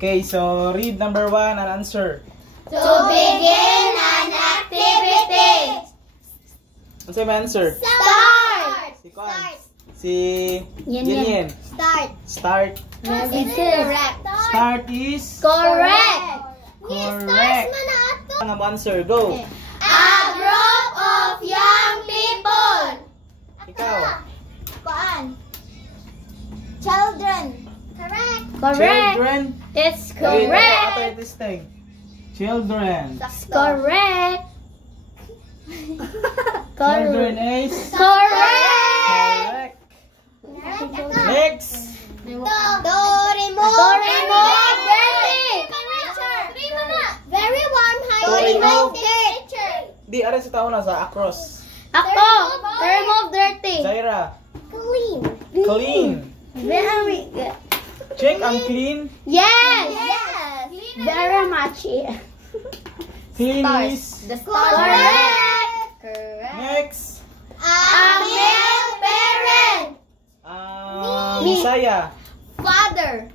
Okay, so read number 1 and answer. To begin an activity. Ano sa'yo may answer? Start. Si Kwan. Si Yen. Yen. Start. Start. Is correct. Start is Correct. correct. Ang answer, go. A group of young people. Ikaw. Kuan. Children. Correct. Children. It's Wait, correct. Ato this thing. Children. Correct. Children is Correct. correct. Next. To remove dirty. Very warm To remove- dirt. Di, aray sa tao na sa across. Ako. To remove dirty. Zaira. Clean. Clean. Very good. Check ang clean. Yes. Very much. Clean is Correct. next. A male parent. Bisaya. Father.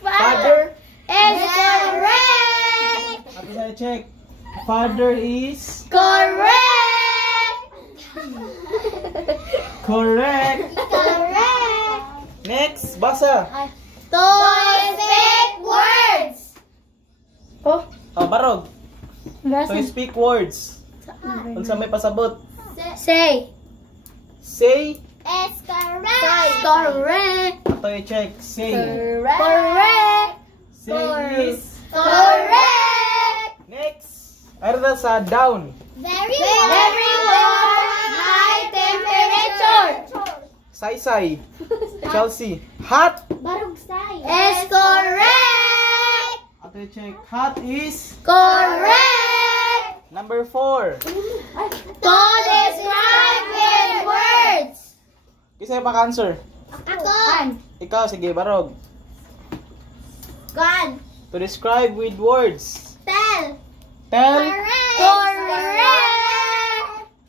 Father. Is correct. Ato sa check. Father is Correct. correct. Correct. Next, basa. To speak words. Oh. Barog. So speak words. Unsa may pasabot? Say. Say. Is correct. Correct. Ato i-check. Say. Correct. Say is Correct. next. Ayun sa down. Very warm. High temperature. Say. Chelsea. Hot. Is correct. Ato i-check. Hot is Correct. number 4. To describe with words. Kisay maka-answer? Ako. Ikaw, sige, barog. Gone. To describe with words. Tell. Tell. Correct.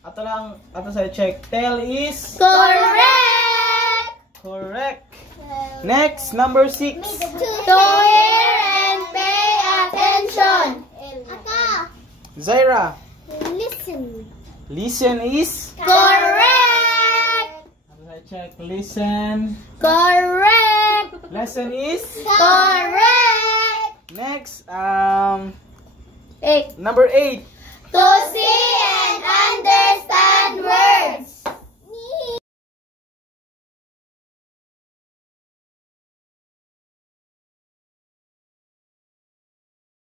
Ato lang, ato sa check. Tell is Correct. correct. Next, number 6. To hear and pay attention. Ako. Zaira. Listen. Listen is Correct. ato sa check. Listen. Correct. Lesson is Correct. next, Eight. number 8. To see and understand words.